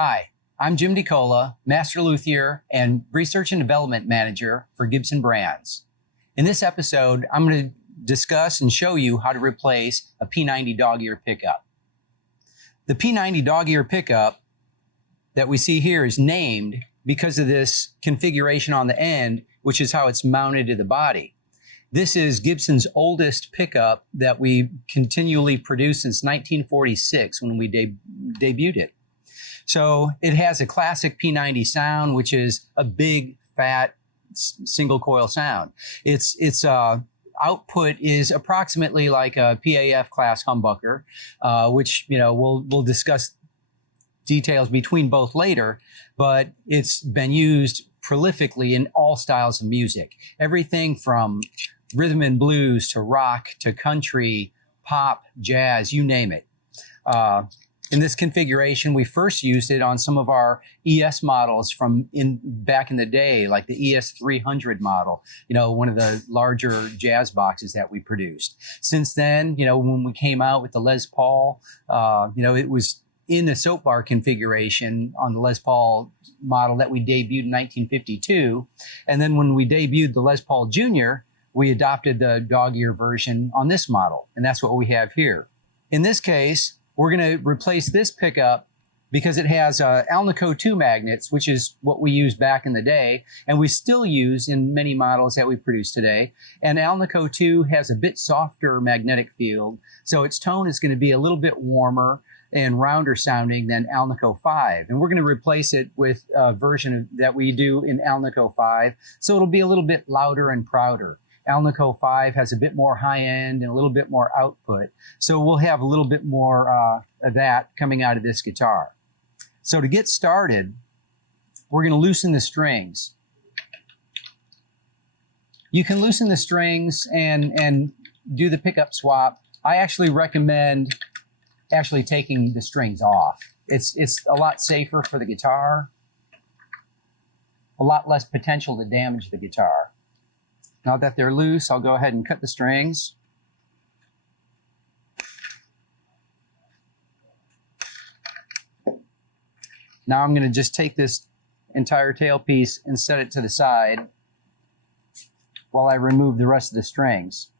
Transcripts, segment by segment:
Hi, I'm Jim DeCola, Master Luthier and Research and Development Manager for Gibson Brands. In this episode, I'm going to discuss and show you how to replace a P-90 Dogear pickup. The P-90 Dogear pickup that we see here is named because of this configuration on the end, which is how it's mounted to the body. This is Gibson's oldest pickup that we continually produced since 1946 when we debuted it. So it has a classic P-90 sound, which is a big, fat, single coil sound. Its output is approximately like a PAF class humbucker, which we'll discuss details between both later, but it's been used prolifically in all styles of music. Everything from rhythm and blues to rock to country, pop, jazz, you name it. In this configuration, we first used it on some of our ES models from back in the day, like the ES 300 model, one of the larger jazz boxes that we produced. Since then, when we came out with the Les Paul, it was in the soap bar configuration on the Les Paul model that we debuted in 1952. And then when we debuted the Les Paul Junior, we adopted the Dogear version on this model, and that's what we have here. In this case, we're going to replace this pickup because it has Alnico 2 magnets, which is what we used back in the day, and we still use in many models that we produce today. And Alnico 2 has a bit softer magnetic field, so its tone is going to be a little bit warmer and rounder sounding than Alnico 5. And we're going to replace it with a version that we do in Alnico 5, so it'll be a little bit louder and prouder. Alnico 5 has a bit more high end and a little bit more output. So we'll have a little bit more of that coming out of this guitar. So to get started, we're going to loosen the strings. You can loosen the strings and do the pickup swap. I actually recommend actually taking the strings off. It's a lot safer for the guitar, a lot less potential to damage the guitar. Now that they're loose, I'll go ahead and cut the strings. Now I'm going to just take this entire tailpiece and set it to the side while I remove the rest of the strings.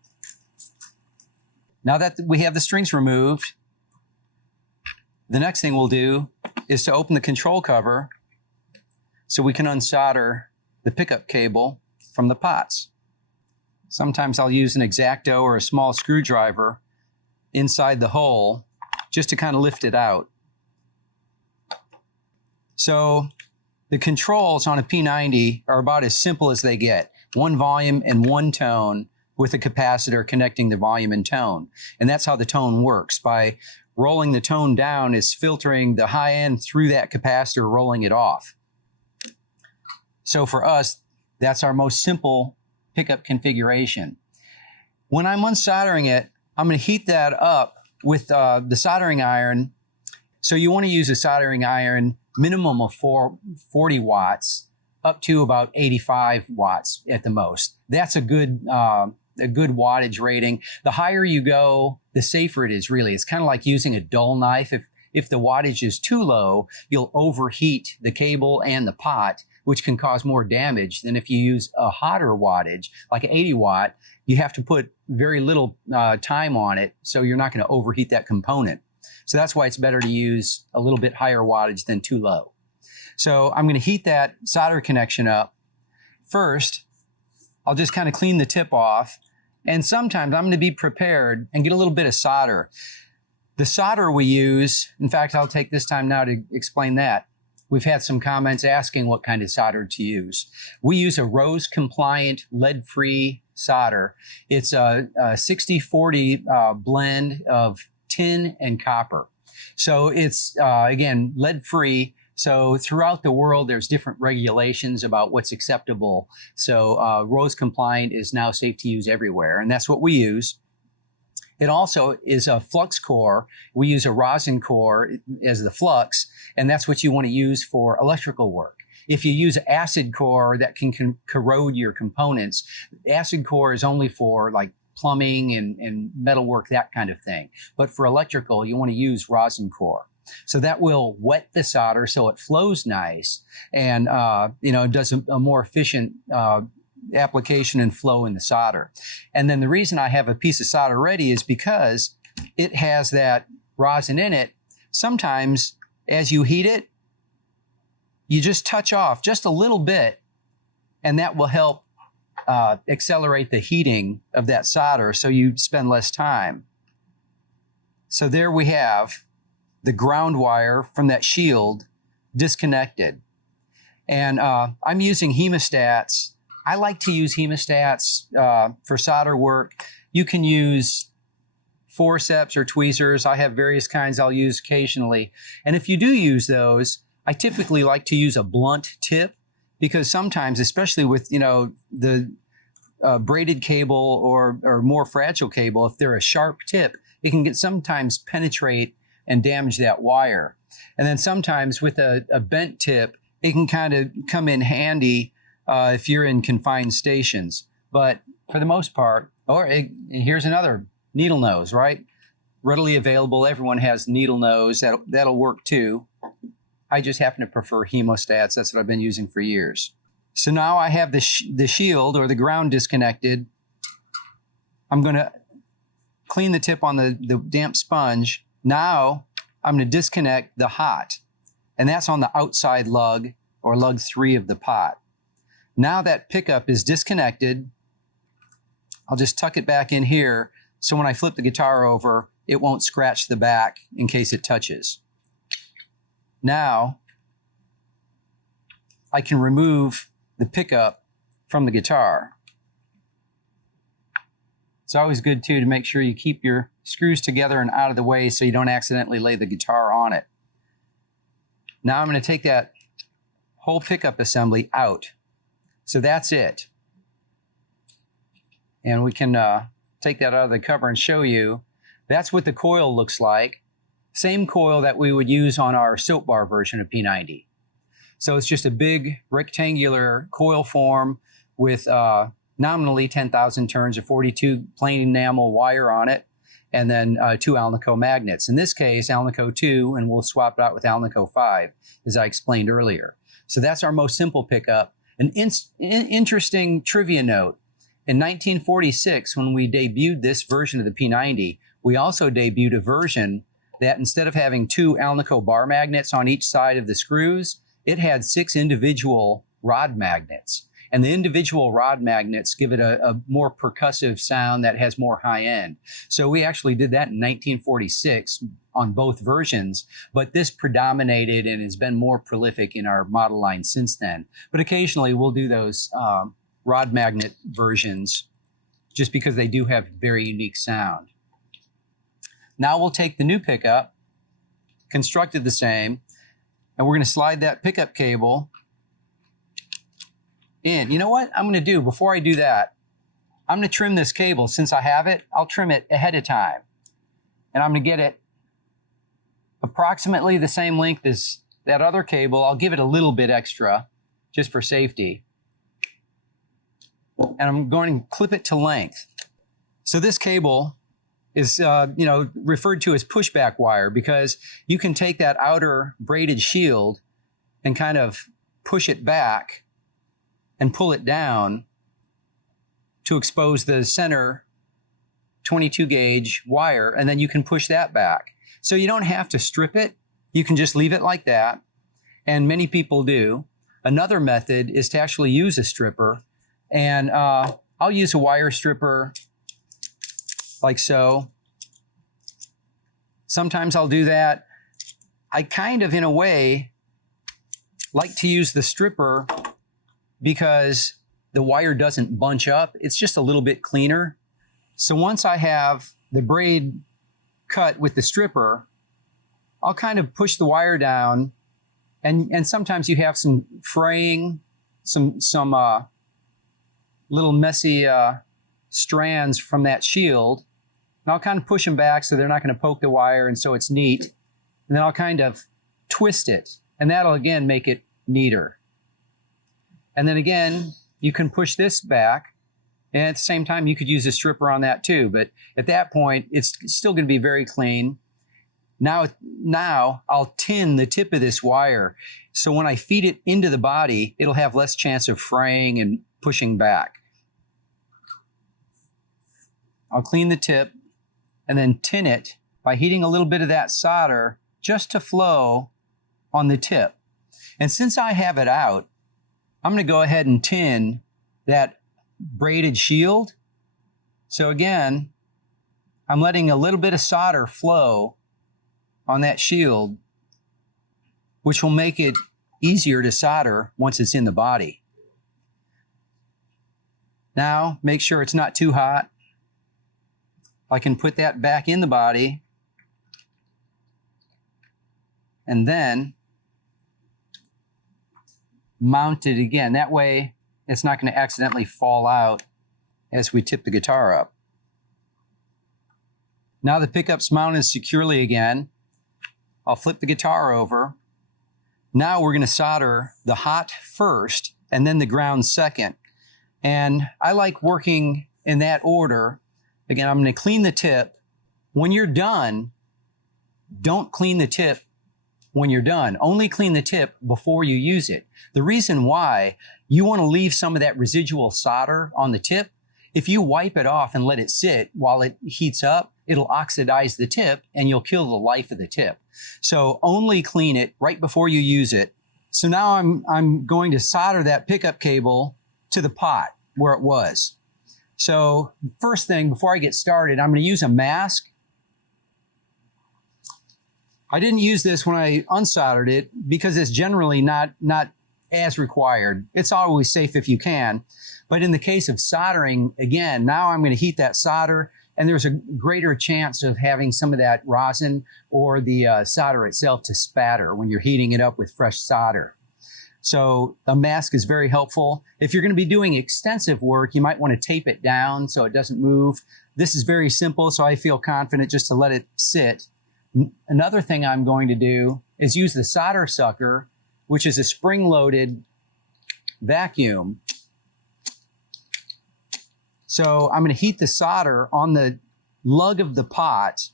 Now that we have the strings removed, the next thing we'll do is to open the control cover so we can unsolder the pickup cable from the pots. Sometimes I'll use an X-Acto or a small screwdriver inside the hole just to kind of lift it out. So the controls on a P-90 are about as simple as they get. One volume and one tone with a capacitor connecting the volume and tone. And that's how the tone works. By rolling the tone down, it's filtering the high end through that capacitor, rolling it off. So for us, that's our most simple pickup configuration. When I'm unsoldering it, I'm going to heat that up with the soldering iron. So you want to use a soldering iron minimum of 40 watts up to about 85 watts at the most. That's a good wattage rating. The higher you go, the safer it is, really. It's kind of like using a dull knife. If the wattage is too low, you'll overheat the cable and the pot, which can cause more damage than if you use a hotter wattage, like an 80 watt. You have to put very little time on it, so you're not going to overheat that component. So that's why it's better to use a little bit higher wattage than too low. So I'm going to heat that solder connection up. First, I'll just kind of clean the tip off, and sometimes I'm going to be prepared and get a little bit of solder. The solder we use, in fact, I'll take this time now to explain that. We've had some comments asking what kind of solder to use. We use a rose-compliant, lead-free solder. It's a 60-40 blend of tin and copper. So it's, again, lead-free. So throughout the world, there's different regulations about what's acceptable. So rose-compliant is now safe to use everywhere, and that's what we use. It also is a flux core. We use a rosin core as the flux, and that's what you want to use for electrical work. If you use acid core, that can corrode your components. Acid core is only for like plumbing and metalwork, that kind of thing. But for electrical, you want to use rosin core. So that will wet the solder so it flows nice and, does a more efficient application and flow in the solder. And then the reason I have a piece of solder ready is because it has that rosin in it. Sometimes as you heat it, you just touch off just a little bit, and that will help accelerate the heating of that solder so you spend less time. So there we have the ground wire from that shield disconnected. And I'm using hemostats. I like to use hemostats for solder work. You can use forceps or tweezers. I have various kinds I'll use occasionally. And if you do use those, I typically like to use a blunt tip, because sometimes, especially with, the braided cable or more fragile cable, if they're a sharp tip, it can sometimes penetrate and damage that wire. And then sometimes with a bent tip, it can kind of come in handy if you're in confined stations. But for the most part, here's another needle nose, right? Readily available. Everyone has needle nose. That'll work too. I just happen to prefer hemostats. That's what I've been using for years. So now I have the shield or the ground disconnected. I'm going to clean the tip on the damp sponge. Now I'm going to disconnect the hot, and that's on the outside lug or lug 3 of the pot. Now that pickup is disconnected, I'll just tuck it back in here so when I flip the guitar over, it won't scratch the back in case it touches. Now, I can remove the pickup from the guitar. It's always good, too, to make sure you keep your screws together and out of the way so you don't accidentally lay the guitar on it. Now I'm going to take that whole pickup assembly out. So that's it. And we can take that out of the cover and show you. That's what the coil looks like. Same coil that we would use on our soap bar version of P-90. So it's just a big rectangular coil form with nominally 10,000 turns of 42 plain enamel wire on it, and then 2 Alnico magnets. In this case, Alnico 2, and we'll swap it out with Alnico 5, as I explained earlier. So that's our most simple pickup. An interesting trivia note. In 1946, when we debuted this version of the P-90, we also debuted a version that instead of having 2 Alnico bar magnets on each side of the screws, it had 6 individual rod magnets. And the individual rod magnets give it a more percussive sound that has more high end. So we actually did that in 1946 on both versions, but this predominated and has been more prolific in our model line since then. But occasionally we'll do those rod magnet versions just because they do have very unique sound. Now we'll take the new pickup, constructed the same, and we're going to slide that pickup cable in. You know what I'm going to do before I do that? I'm going to trim this cable. Since I have it, I'll trim it ahead of time. And I'm going to get it approximately the same length as that other cable. I'll give it a little bit extra just for safety. And I'm going to clip it to length. So this cable is referred to as pushback wire because you can take that outer braided shield and kind of push it back and pull it down to expose the center 22 gauge wire, and then you can push that back. So you don't have to strip it. You can just leave it like that, and many people do. Another method is to actually use a stripper, and I'll use a wire stripper like so. Sometimes I'll do that. I kind of, in a way, like to use the stripper because the wire doesn't bunch up. It's just a little bit cleaner. So once I have the braid cut with the stripper, I'll kind of push the wire down, and sometimes you have some fraying, some little messy strands from that shield. And I'll kind of push them back so they're not going to poke the wire, and so it's neat. And then I'll kind of twist it, and that'll again make it neater. And then again, you can push this back, and at the same time, you could use a stripper on that too. But at that point, it's still going to be very clean. Now I'll tin the tip of this wire. So when I feed it into the body, it'll have less chance of fraying and pushing back. I'll clean the tip and then tin it by heating a little bit of that solder just to flow on the tip. And since I have it out, I'm going to go ahead and tin that braided shield. So again, I'm letting a little bit of solder flow on that shield, which will make it easier to solder once it's in the body. Now, make sure it's not too hot. I can put that back in the body and then mount it again. That way, it's not going to accidentally fall out as we tip the guitar up. Now the pickup's mounted securely again. I'll flip the guitar over. Now we're going to solder the hot first and then the ground second. And I like working in that order. Again, I'm going to clean the tip. When you're done, don't clean the tip when you're done. Only clean the tip before you use it. The reason why, you want to leave some of that residual solder on the tip. If you wipe it off and let it sit while it heats up, it'll oxidize the tip and you'll kill the life of the tip. So only clean it right before you use it. So now I'm going to solder that pickup cable to the pot where it was. So first thing, before I get started, I'm going to use a mask. I didn't use this when I unsoldered it because it's generally not as required. It's always safe if you can. But in the case of soldering, again, now I'm going to heat that solder, and there's a greater chance of having some of that rosin or the solder itself to spatter when you're heating it up with fresh solder. So a mask is very helpful. If you're going to be doing extensive work, you might want to tape it down so it doesn't move. This is very simple, so I feel confident just to let it sit. Another thing I'm going to do is use the solder sucker, which is a spring-loaded vacuum. So I'm going to heat the solder on the lug of the pot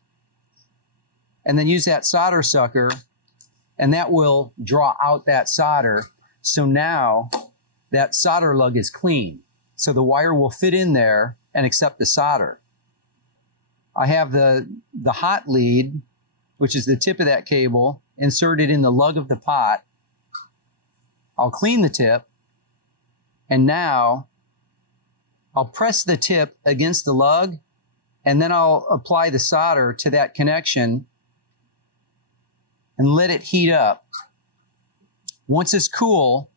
and then use that solder sucker, and that will draw out that solder. So now that solder lug is clean. So the wire will fit in there and accept the solder. I have the hot lead, which is the tip of that cable, inserted in the lug of the pot. I'll clean the tip, and now I'll press the tip against the lug, and then I'll apply the solder to that connection and let it heat up. Once it's cool,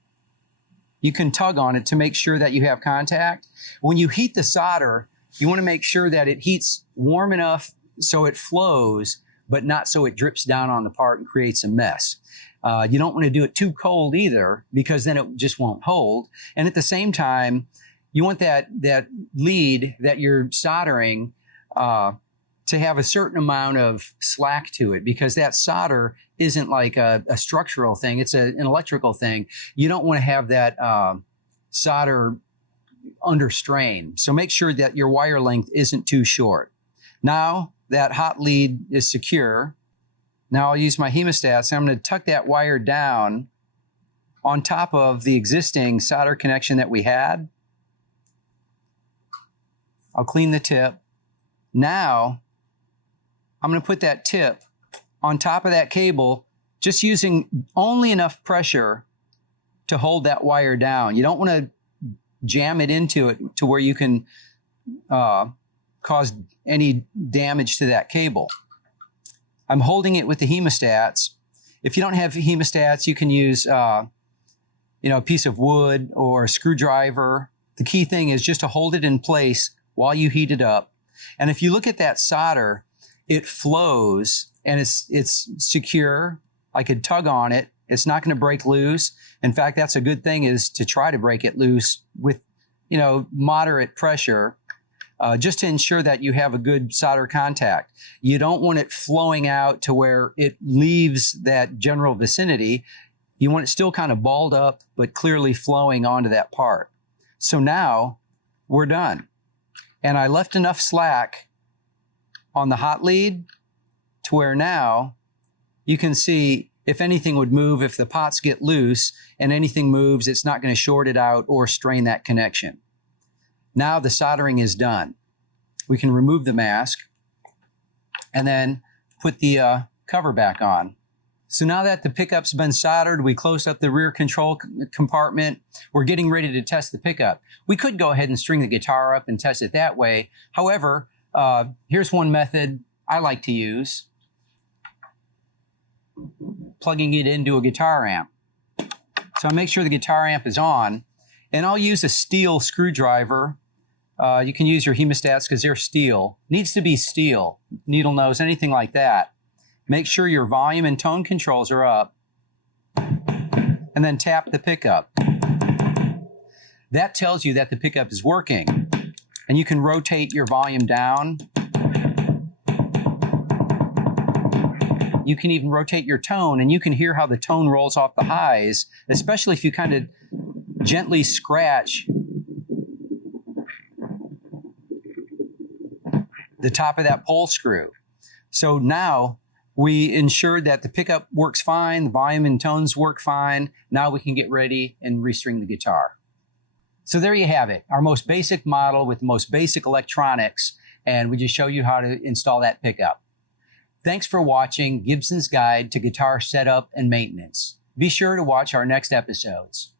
you can tug on it to make sure that you have contact. When you heat the solder, you want to make sure that it heats warm enough so it flows, but not so it drips down on the part and creates a mess. You don't want to do it too cold either, because then it just won't hold. And at the same time, you want that lead that you're soldering to have a certain amount of slack to it, because that solder isn't like a structural thing. It's an electrical thing. You don't want to have that solder under strain. So make sure that your wire length isn't too short. Now that hot lead is secure. Now I'll use my hemostats, and I'm going to tuck that wire down on top of the existing solder connection that we had. I'll clean the tip. Now I'm going to put that tip on top of that cable, just using only enough pressure to hold that wire down. You don't want to jam it into it to where you can cause any damage to that cable. I'm holding it with the hemostats. If you don't have hemostats, you can use a piece of wood or a screwdriver. The key thing is just to hold it in place while you heat it up. And if you look at that solder, it flows and it's secure. I could tug on it. It's not going to break loose. In fact, that's a good thing, is to try to break it loose with, moderate pressure, just to ensure that you have a good solder contact. You don't want it flowing out to where it leaves that general vicinity. You want it still kind of balled up, but clearly flowing onto that part. So now we're done. And I left enough slack on the hot lead to where now you can see if anything would move, if the pots get loose and anything moves, it's not going to short it out or strain that connection. Now the soldering is done. We can remove the mask and then put the cover back on. So now that the pickup's been soldered, we closed up the rear control compartment. We're getting ready to test the pickup. We could go ahead and string the guitar up and test it that way. However, here's one method I like to use. Plugging it into a guitar amp. So I'll make sure the guitar amp is on, and I'll use a steel screwdriver. You can use your hemostats because they're steel. Needs to be steel, needle nose, anything like that. Make sure your volume and tone controls are up, and then tap the pickup. That tells you that the pickup is working, and you can rotate your volume down. You can even rotate your tone, and you can hear how the tone rolls off the highs, especially if you kind of gently scratch the top of that pull screw. So now we ensured that the pickup works fine, the volume and tones work fine. Now we can get ready and restring the guitar. So there you have it, our most basic model with the most basic electronics, and we just show you how to install that pickup. Thanks for watching Gibson's Guide to Guitar Setup and Maintenance. Be sure to watch our next episodes.